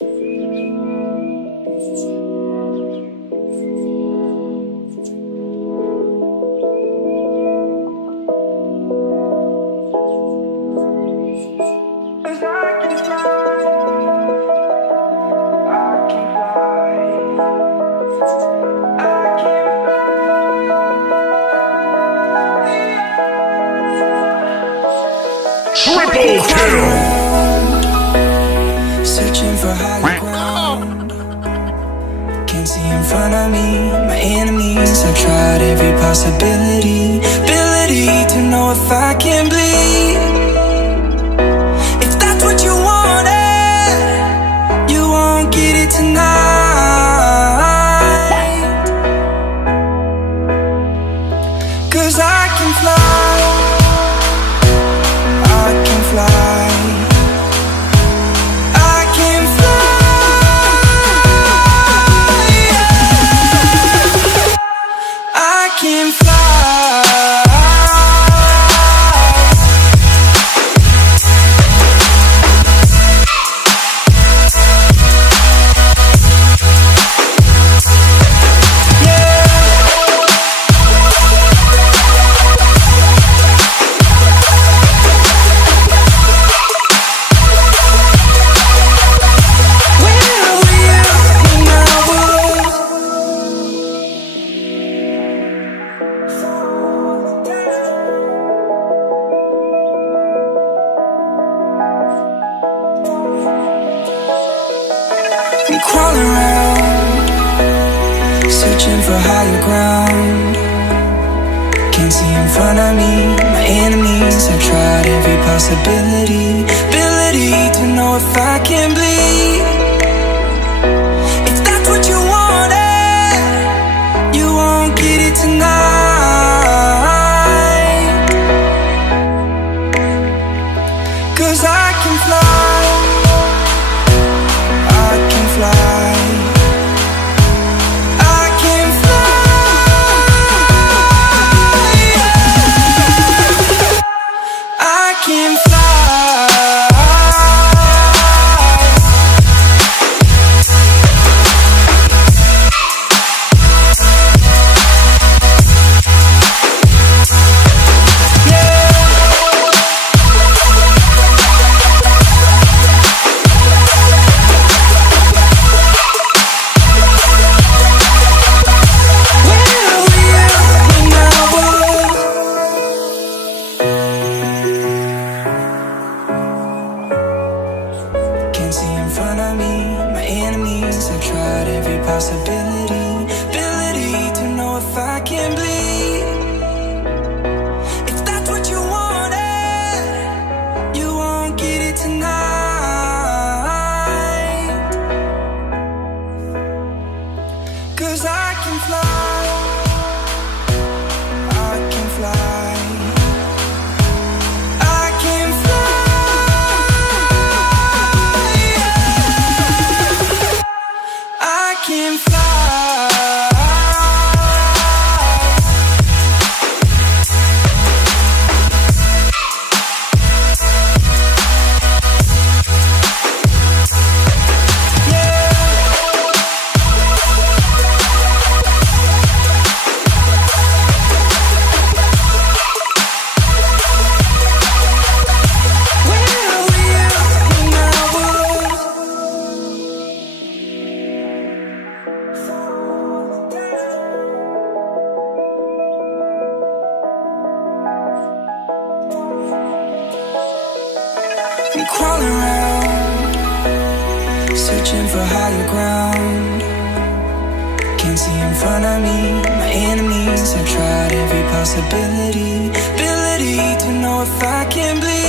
Triple kill! Searching for higher ground. Can't see in front of me my enemies. I've tried every possibility, ability to know if I can bleed. If that's what you wanted, you won't get it tonight. 'Cause I can fly, I can fly, I can fly, I can fly. I'm crawling around, searching for higher ground. Can't see in front of me my enemies. I've tried every possibility, ability to know if I can bleed. If that's what you wanted, you won't get it tonight. 'Cause I can fly, I can fly, I can fly, I can fly. Can't see in front of me my enemies. I've tried every possibility, ability to know if I can bleed. If that's what you wanted, you won't get it tonight. 'Cause I can fly, I can fly, I can fly, I can fly. I'm crawling around, searching for higher ground. Can't see in front of me my enemies. I've tried every possibility, ability to know if I can bleed.